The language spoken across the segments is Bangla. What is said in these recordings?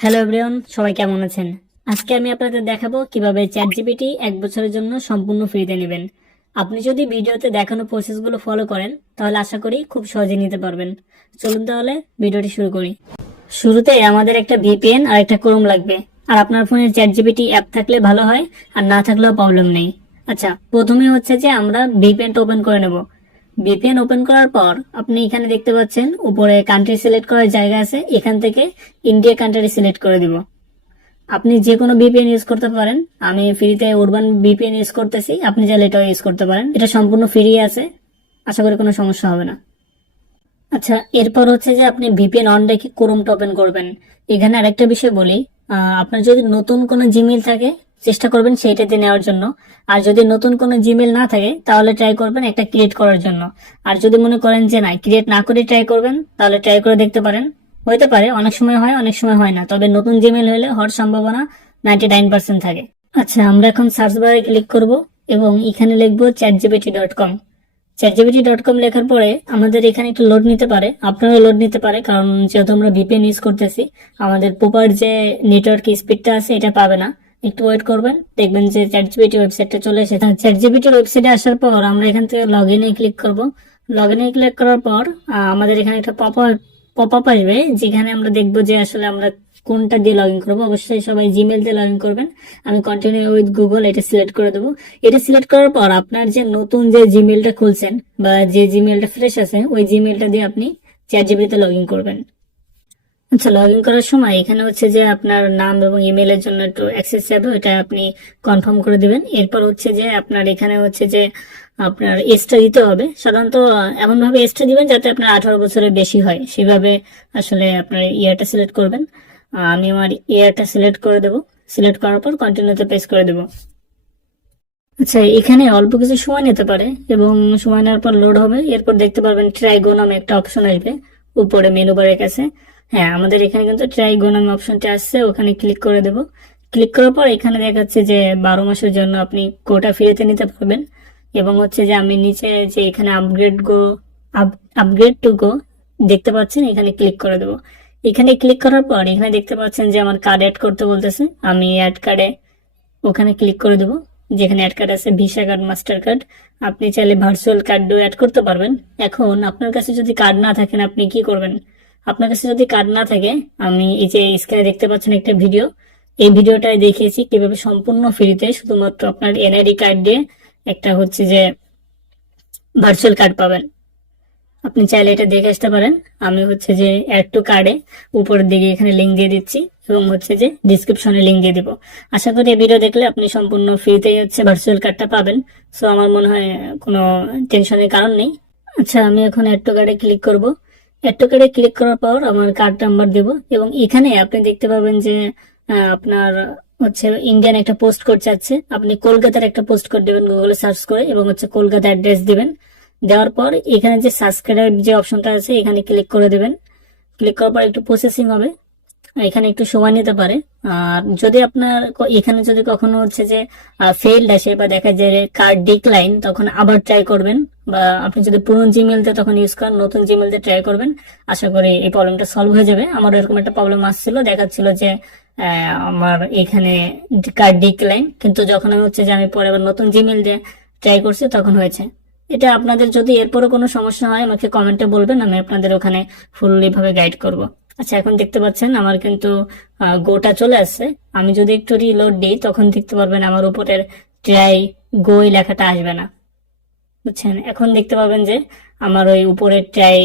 হ্যালো এভরিওয়ান, সবাই কেমন আছেন? আজকে আমি আপনাদের দেখাবো কিভাবে চ্যাটজিপিটি 1 বছরের জন্য সম্পূর্ণ ফ্রিতে নেবেন। আপনি যদি ভিডিওতে দেখানো প্রসেসগুলো ফলো করেন তাহলে আশা করি খুব সহজে নিতে পারবেন। চলুন তাহলে ভিডিওটি শুরু করি। শুরুতে আমাদের একটা ভিপিএন আর একটা ক্রোম লাগবে। আর আপনার ফোনে চ্যাটজিপিটি অ্যাপ থাকলে ভালো হয়, আর না থাকলেও প্রবলেম নেই। আচ্ছা, প্রথমে হচ্ছে যে আমরা ভিপিএনটা ওপেন করে নেব। ভিপিএন ওপেন করার পর আপনি এখানে দেখতে পাচ্ছেন উপরে কান্ট্রি সিলেক্ট করার জায়গা আছে, এখান থেকে ইন্ডিয়া কান্ট্রি সিলেক্ট করে দিব। আপনি যে কোনো ভিপিএন ইউজ করতে পারেন। আমি ফ্রিতে উরবান ভিপিএন ইউজ করতেছি, আপনি চাইলে এটাও ইউজ করতে পারেন। এটা সম্পূর্ণ ফ্রি আছে, আশা করি কোনো সমস্যা হবে না। আচ্ছা, এরপর হচ্ছে যে আপনি ভিপিএন অন রেখে ক্রোমটা ওপেন করবেন। এখানে আরেকটা বিষয় বলি, আপনার যদি নতুন কোনো জিমেইল থাকে চেষ্টা করবেন সেইটাতে নেওয়ার জন্য। আর যদি নতুন কোনো জিমেইল না থাকে তাহলে ট্রাই করবেন একটা ক্রিয়েট করার জন্য। আর যদি মনে করেন যে না, ক্রিয়েট না করে ট্রাই করবেন, তাহলে ট্রাই করে দেখতে পারেন। হইতে পারে, অনেক সময় হয় অনেক সময় হয় না, তবে নতুন জিমেইল হলে হওয়ার সম্ভাবনা 99% থাকে। আচ্ছা, আমরা এখন সার্চ বারে ক্লিক করব এবং এখানে লিখবো chatgpt.com। chatgpt.com লেখার পরে আমাদের এখানে একটু লোড নিতে পারে, আপনারও লোড নিতে পারে, কারণ যেহেতু আমরা ভিপিএন ইউজ করতেছি আমাদের প্রপার যে নেটওয়ার্ক স্পিডটা আছে এটা পাবে না। একটু ওয়েট করবেন, দেখবেন যে চ্যাটজিপিটি ওয়েবসাইটটা চলে এসেছে। চ্যাটজিপিটির ওয়েবসাইটে আসার পর আমরা এখান থেকে লগ ইনে ক্লিক করব। লগ ইনে ক্লিক করার পর আমাদের এখানে একটা পপ আপ আসবে, যেখানে আমরা দেখবো যে আসলে আমরা কোনটা দিয়ে লগ ইন করবো। অবশ্যই সবাই জিমেল দিয়ে লগ ইন করবেন। আমি কন্টিনিউ উইথ গুগল এটা সিলেক্ট করে দেবো। এটা সিলেক্ট করার পর আপনার যে নতুন যে জিমেলটা খুলছেন বা যে জিমেলটা ফ্রেশ আছে ওই জিমেলটা দিয়ে আপনি চ্যাটজিপিটিতে লগ ইন করবেন। আচ্ছা, লগ ইন করার সময় এখানে হচ্ছে যে আপনার নাম এবং ইমেলের জন্য একটু অ্যাক্সেস চাইবে, এটা আপনি কনফার্ম করে দিবেন। এরপর হচ্ছে যে আপনার এখানে হচ্ছে যে আপনার এজটা দিতে হবে। সাধারণত এমন ভাবে এজটা দিবেন যাতে আপনার 18 বছরের বেশি হয়, সেভাবে আসলে আপনার ইয়ারটা সিলেক্ট করবেন। আমি আমার ইয়ারটা সিলেক্ট করে দেবো। সিলেক্ট করার পর কন্টিনিউতে প্রেস করে দেবো। আচ্ছা, এখানে অল্প কিছু সময় নিতে পারে এবং সময় নেওয়ার পর লোড হবে। এরপর দেখতে পারবেন ট্রাইগো নামে একটা অপশন আসবে উপরে মেনু বারের কাছে। হ্যাঁ, আমাদের এখানে কিন্তু ট্রাইগো নামে অপশনটা আসছে, ওখানে ক্লিক করে দেব। ক্লিক করার পর এখানে দেখাচ্ছে যে 12 মাসের জন্য আপনি কোটা ফ্রিতে নিতে পারবেন। এবং হচ্ছে যে আমি নিচে যে এখানে আপগ্রেড টু গো দেখতে পাচ্ছেন, এখানে ক্লিক করে দেব। এখানে ক্লিক করার পর এখানে দেখতে পাচ্ছেন যে আমার কার্ড অ্যাড করতে বলতেছে। আমি অ্যাড কার্ডে ওখানে ক্লিক করে দেবো। যেখানে অ্যাড কার্ড আছে ভিসা কার্ড, মাস্টার কার্ড, আপনি চাইলে ভার্চুয়াল কার্ডও অ্যাড করতে পারবেন। এখন আপনার কাছে যদি কার্ড না থাকেন আপনি কি করবেন? আপনার কাছে যদি কার্ড না থাকে, আমি এই যে স্ক্রিনে দেখতে পাচ্ছেন একটা ভিডিও, এই ভিডিওটায় দেখিয়েছি কিভাবে সম্পূর্ণ ফ্রিতে শুধুমাত্র আপনার এনআইডি কার্ড দিয়ে একটা হচ্ছে যে ভার্চুয়াল কার্ড পাবেন। আপনি চাইলে এটা দেখে আসতে পারেন। আমি হচ্ছে যে অ্যাড টু কার্ডে উপরের দিকে এখানে লিঙ্ক দিয়ে দিচ্ছি এবং হচ্ছে যে ডিসক্রিপশনে লিঙ্ক দিয়ে দিব। আশা করি এই ভিডিও দেখলে আপনি সম্পূর্ণ ফ্রিতেই হচ্ছে ভার্চুয়াল কার্ডটা পাবেন। সো আমার মনে হয় কোনো টেনশনের কারণ নেই। আচ্ছা, আমি এখন অ্যাড টু কার্ডে ক্লিক করব। অ্যাড টু কার্ডে ক্লিক করার পর আমার কার্ড নাম্বার দেব এবং এখানে আপনি দেখতে পাবেন যে আপনার হচ্ছে ইন্ডিয়ান একটা পোস্ট কোড চাচ্ছে। আপনি কলকাতার একটা পোস্ট কোড দেবেন গুগলে সার্চ করে এবং হচ্ছে কলকাতা অ্যাড্রেস দিবেন। দেওয়ার পর এখানে যে সাবস্ক্রাইব যে অপশনটা আছে এখানে ক্লিক করে দেবেন। ক্লিক করার পর একটু প্রসেসিং হবে, এখানে একটু সময় নিতে পারে। আর যদি আপনার এখানে যদি কখনো হচ্ছে যে ফেইল্ড আসে বা দেখা যায় কার্ড ডিক্লাইন, তখন আবার ট্রাই করবেন। বা আপনি যদি পুরনো জিমেলতে তখন ইউজ করেন, নতুন জিমেলতে ট্রাই করবেন। আশা করি এই প্রবলেমটা সলভ হয়ে যাবে। আমার এরকম একটা প্রবলেম আসছিল, দেখাচ্ছিল যে আমার এখানে কার্ড ডিক্লাইন, কিন্তু যখন আমি হচ্ছে যে আমি পরে আবার নতুন জিমেল দিয়ে ট্রাই করছি তখন হয়েছে। এটা আপনাদের যদি এরপরও কোনো সমস্যা হয় আমাকে কমেন্টে বলবেন, আমি আপনাদের ওখানে ফুললি ভাবে গাইড করব। আচ্ছা, এখন দেখতে পাচ্ছেন আমার কিন্তু গোটা চলে আসছে। আমি যদি একটু রিলোড দিই তখন দেখতে পারবেন আমার উপরের ট্রাই গো লেখাটা আসবে না, বুঝছেন? এখন দেখতে পাবেন যে আমার ওই উপরের ট্রাই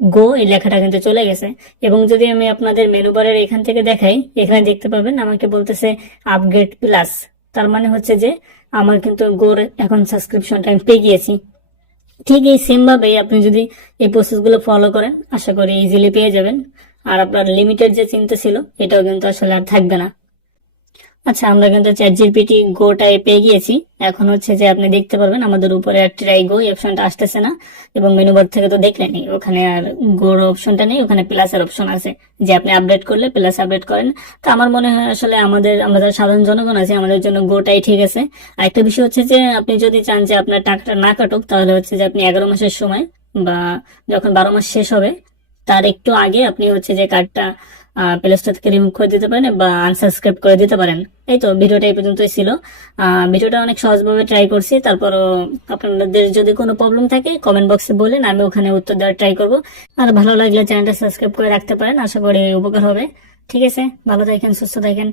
গো এই লেখাটা কিন্তু চলে গেছে। এবং যদি আমি আপনাদের মেনু বারের এখান থেকে দেখাই, এখানে দেখতে পাবেন আমাকে বলতেছে আপগ্রেড প্লাস। তার মানে হচ্ছে যে আমার কিন্তু গোর এখন সাবস্ক্রিপশনটা আমি পেয়ে গিয়েছি। ঠিক এই সেম ভাবেই আপনি যদি এই প্রসেসগুলো ফলো করেন আশা করি ইজিলি পেয়ে যাবেন। আর আপনার লিমিটেড যে চিন্তা ছিল এটাও কিন্তু আসলে আর থাকবে না। আচ্ছা, আমরা কিন্তু চ্যাটজিপিটি গোটায় পেয়ে গিয়েছি। এখন হচ্ছে যে আপনি দেখতে পারবেন আমাদের উপরে আর ট্রাই গো অপশনটা আসতেছে না। এবং মেনু বার থেকে তো দেখলেনি ওখানে আর গোর অপশনটা নেই, ওখানে প্লাসের অপশন আছে যে আপনি আপডেট করলে প্লাস আপডেট করেন। তো আমার মনে হয় আসলে আমরা যারা সাধারণ জনগণ আছে আমাদের জন্য গোটাই ঠিক আছে। আর একটা বিষয় হচ্ছে যে আপনি যদি চান যে আপনার টাকাটা না কাটুক, তাহলে হচ্ছে যে আপনি 11 মাসের সময় বা যখন 12 মাস শেষ হবে তার একটু আগে আপনি হচ্ছে যে কার্ডটা প্লে স্টোর থেকে রিমুভ করে দিতে পারেন বা আনসাবস্ক্রাইব করে দিতে পারেন। এই তো ভিডিওটা এই পর্যন্তই ছিল। ভিডিওটা অনেক সহজভাবে ট্রাই করছি, তারপরও আপনাদের যদি কোনো প্রবলেম থাকে কমেন্ট বক্সে বলেন, আমি ওখানে উত্তর দেওয়ার ট্রাই করব। আর ভালো লাগলে চ্যানেলটা সাবস্ক্রাইব করে রাখতে পারেন, আশা করি উপকার হবে। ঠিক আছে, ভালো থাকেন, সুস্থ থাকেন।